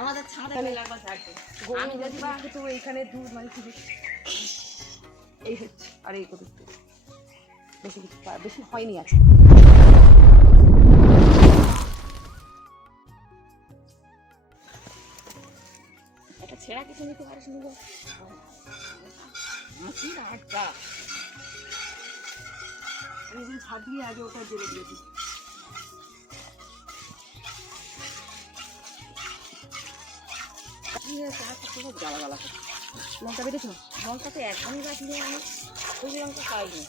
আমাদের ছাদে আমি যদি তো এইখানে দূর মানে এই হচ্ছে আর এই করে বেশি বেশি হয়নি আছে। একটা ছেঁড়া কিছু নিতে পারিস নি একটা ছাদ দিয়ে আগে ওটা জেলে দিয়েছি। লঙ্কা বেটেছো? লঙ্কা তো একদমই রাখলে আমি ওই লঙ্কা খাইনি।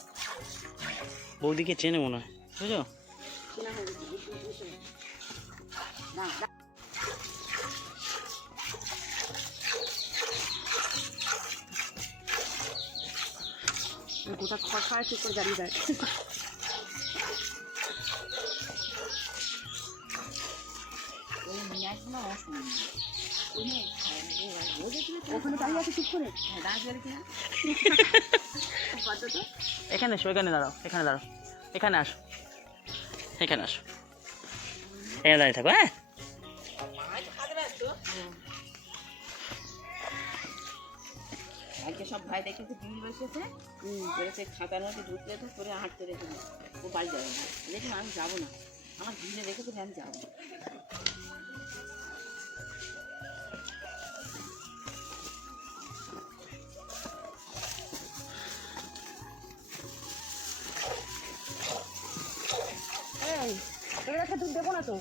বৌদিকে চেনে মনে হয়, বুঝছো? গোটা খড় ঠিক করে দাঁড়িয়ে যায়। ওখানে দাঁড়িয়ে আছে ঠিক করে এখানে এসো, এখানে দাঁড়াও, এখানে দাঁড়াও, এখানে আসো, এখানে আসো, এখানে দাঁড়িয়ে থাকো। হ্যাঁ আজকে সব ভাই দেখেছে বিল বসেছে বলেছে খাতার মধ্যে ঢুকলে তো করে হাঁটতে রেখে ও বাড়ি যাবে না। দেখুন আমি যাবো না, আমার বিলে রেখেছে আমি যাবো। দুধ দেবো না তো,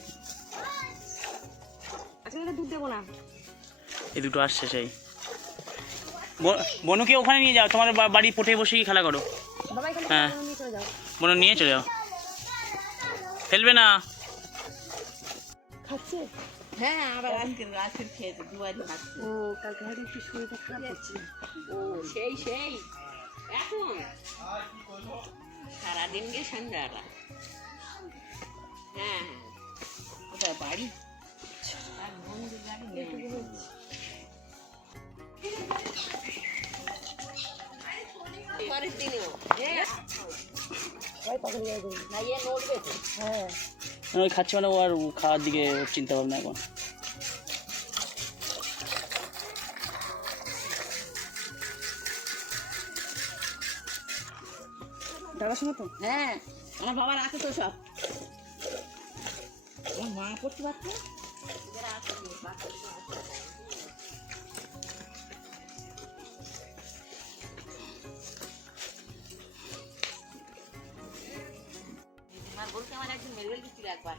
আজকে দুধ দেবো না। এই দুটো আসছে সেই বনুকে ওখানে নিয়ে যাও, তোমার বাড়ি পটে বসে খেলা করো। হ্যাঁ বনু নিয়ে চলে যাও, ফেলবে না। খাচ্ছে? হ্যাঁ আবার আজকে খেয়েছে দুবারই খাচ্ছে। ও কালকে হয়তো একটু শরীরটা খারাপ হচ্ছে। ও সেই সেই এখন সারাদিন গিয়ে সন্ধ্যাটা। হ্যাঁ কোথায় বাড়ি? আর বন্ধুর বাড়ি পরের দিনেও ওই খাচ্ছে মানে ও আর খাওয়ার দিকে চিন্তা ভাবনা এখন। দেখাশোনা তো? হ্যাঁ আমার বাবার আছে তো সব। আমার মা করতে পারছে বলতে আমার একজন মেরুয়েল দিচ্ছিল একবার।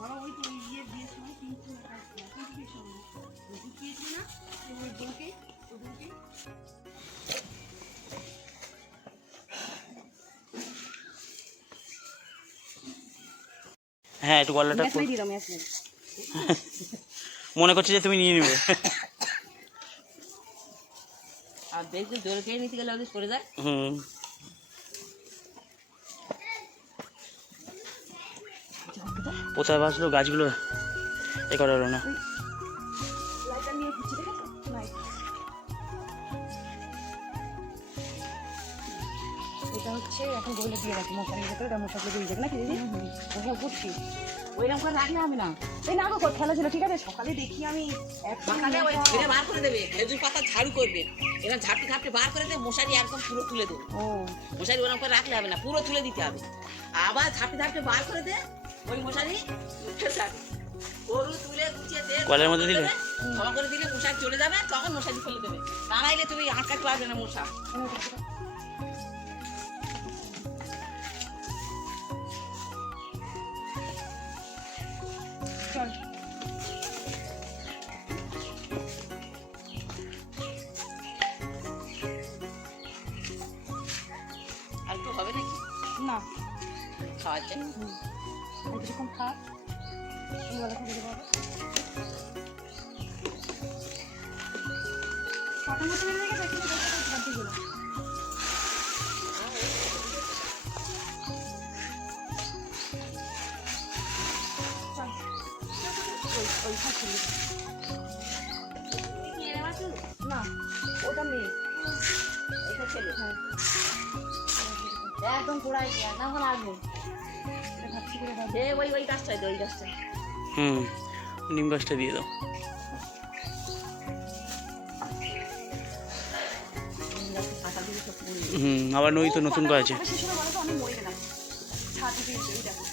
বাবা ওই তো ইয়ে বিয়ের সময় 300 টাকা বিয়ের সময় ঢুকিয়েছে না ওই বউকে ওদেরকে। হ্যাঁ একটু গলাটা মনে করছি যে তুমি নিয়ে নেবে। আর দেখবে জোর খেয়ে নিতে গেলে ওদের সরে যায়। হুম কোথায় বাসলো গাছগুলো এ করা হলো না। এটা হচ্ছে এখন বলে দিয়ে রাখি মশারি ভেতরে, এটা মশাগুলো দিয়ে যাবে নাকি দিদি? ওসব করছি ওইরকম করে রাখলে হবে না। এই না গো খেলা ছিল ঠিক আছে, সকালে দেখি আমি সকালে ওই ছেড়ে বার করে দেবে, খেজুর পাতা ঝাড়ু করবে, এবার ঝাপটে ঝাপটে বার করে দেবে, মশারি একদম পুরো তুলে দেবে। ও মশারি ওরকম করে রাখলে হবে না, পুরো তুলে দিতে হবে। আবার ঝাপটে ঝাপটে বার করে দে ওই মশারি উঠে যাবে, গরু তুলে গুছিয়ে দে কলের মধ্যে দিলে ক্ষমা করে দিলে মশারি চলে যাবে, তখন মশারি ফেলে দেবে। তা নাইলে তুমি আটকাতে পারবে না মশা। চল আর একটু হবে নাকি? না খাওয়া যায় এরকম খা না ওটা মেয়ে এটা ছেলে। হ্যাঁ একদম পুরাই তখন আসবে এটা ভাবছি করে ভাবছি। ওই গাছটাই তো, ওই গাছটাই। হুম, নিম গাছটা দিয়ে দাও। পাতা দিয়ে সব পুড়ে। হুম, আবার নই তো নতুন গাছ আছে। কবে শেষ হবে বলো তো, আমি মরে গেলাম। ছাদ দিয়ে এই দেখো।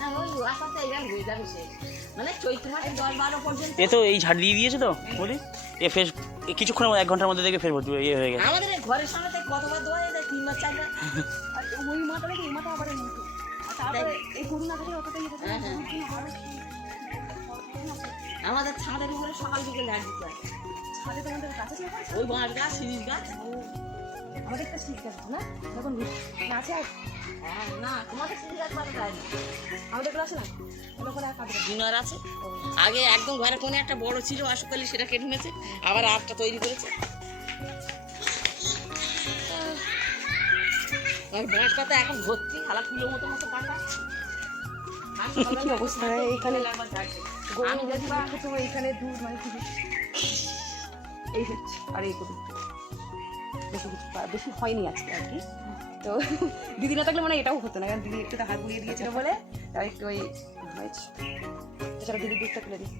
না, ওই আস্তে এবার হয়ে যাবে সে। মানে চৈত্র মাসে 10-12 পর্যন্ত। এ তো এই ঝাড় দিয়ে দিয়েছে তো বলি, এ ফের কিছুক্ষণের মধ্যে 1 ঘন্টার মধ্যে দেখে ফের ইয়ে হয়ে গেছে। আমাদের এই ঘরের সামনে থেকে কতবার দোয়া যায়, 3 বার 4 বার। আর ওই মাথা থেকে এই মাথা আবার এই মুঠো। আর তারপরে এই গরু না থাকলে অতটা ইয়ে থাকে না। হ্যাঁ, হ্যাঁ। আমাদের ছাদের উপরে সকাল বিকেল ঝাড় দিতে হয়। ছাদে তোমাদের কাছে ছিল না? ওই বাঁশ গাছ, শিরিষ গাছ। আমাদের একটা শীত গাছ না যখন আছে আর হ্যাঁ, না তোমাদের শিরিষ গাছ পাতা যায় না। আমাদের গুলো আছে না ওখানে আর কাটবে দিনার আছে। আগে একদম ঘরে কোণে একটা বড় ছিল, অশোকালি সেটা কেটে নিয়েছে, আবার আটটা তৈরি করেছে। আর বাঁশ পাতা এখন ভর্তি, হালা ফুলের মতো মতো পাতা। কি অবস্থা এইখানে একবার ঝাড়ছে। আমি যদি তো এইখানে দুধ মানে কি এই হচ্ছে আর এই করি বেশি কিছু বেশি হয়নি আজকে আর কি। তো দিদি না থাকলে মানে এটাও হতো না, কারণ দিদি একটু হাড় বুড়িয়ে দিয়েছিল বলে তার একটু ওই হয়েছে। এছাড়া দিদির দুধটা তুলে দিই।